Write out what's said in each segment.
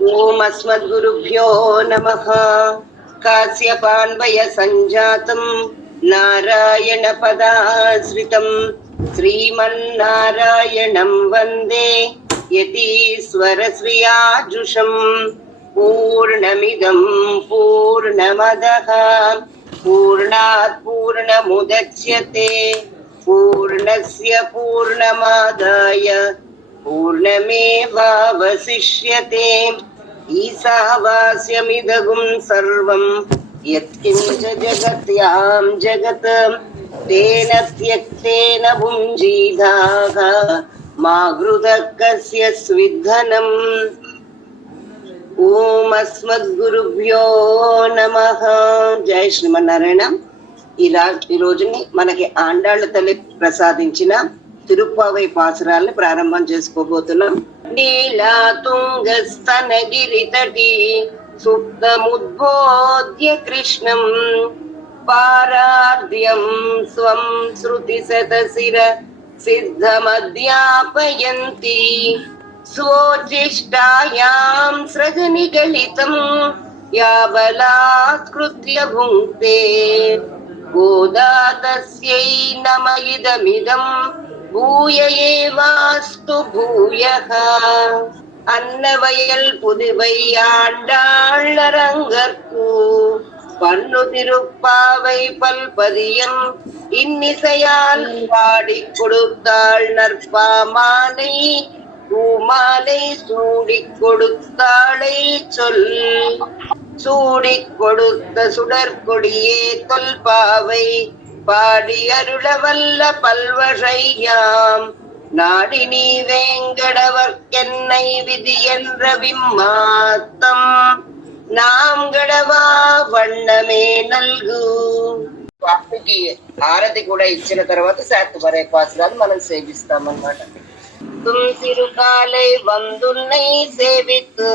ओम अस्मद्गुरुभ्यो नमः। कास्यपान्वय संजातं नारायण पदाश्रितं श्रीमन्नारायणं वन्दे यतीश्वरश्रियाजुषं। पूर्णमिदं पूर्णमदः पूर्णात् पूर्णमुदच्यते पूर्णस्य पूर्णमादाय पूर्णमेवावशिष्यते। ईशावास्यमिदगुं सर्वं यत्किञ्च जगत्यां जगत् तेन त्यक्तेन भुञ्जीधाः मा गृधः कस्य स्विद्धनम्। ओम अस्मद्गुरुभ्यो नमः। జై శ్రీమన్నారాయణ. ఈ రోజుని మనకి ఆండాళ్ళ తల్లి ప్రసాదించిన తిరుప్పావై పాసురాల్ని ప్రారంభం చేసుకోబోతున్నాం. నీలా తుంగస్తనగిరి తటి సుప్తముద్బోధ్య కృష్ణం పారార్ధ్యం స్వం శృతి శతశిర సిద్ధమధ్యాపయంతి स्वोज्येष्ठायां सृजनिगलितं या बलात्कृत्य भुङ्क्ते गोदा तस्यै नम इदमिदं भूय एवास्तु भूयः. அன்னவயல் புதுவை ஆண்டாளரங்கற்கு பன்னு திருப்பாவை பல்பதியம் இன்னிசையால் பாடிக் கொடுத்தாள் நற்பாமாலை பூமாலை சூடிக் கொடுத்தாளை சொல். சூடிக் கொடுத்த சுடற்கொடியே தொல்பாவை பாடி அருளவல்ல பல்வகையாம் நாடி நீ வேங்கடவர்க்கென்னை விதி என்ற விம்மாத்தம் நாம் గడవా వన్నమే నల్గు. స్వామికి హారతి కూడా ఇచ్చిన తర్వాత శాతవరే పాసురాలు మనం సేవిస్తామన్నమాట. திருக்காலை வந்துன்னை சேவித்து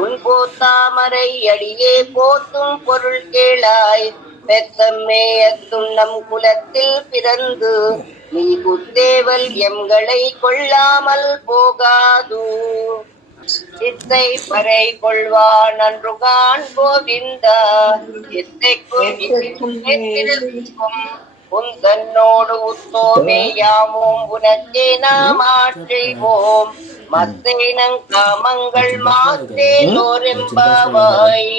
உன் போத்தாமரை அடியே போத்தும் பொருள் கேளாய். பெத்தம்மே அத்துண்ணம் குலத்தில் பிறந்து நீ குத்தேவல் எம்களை கொள்ளாமல் போகாது. இத்தை பறை கொள்வான் அன்றுகான் கோவிந்தா எத்தைக்கும் உந்தன்னோடு உத்தோமே யாமும் உனக்கே நாம் ஆற்றைவோம் மத்தேனங் காமங்கள் மாத்தேனோரெம்பாவாய்.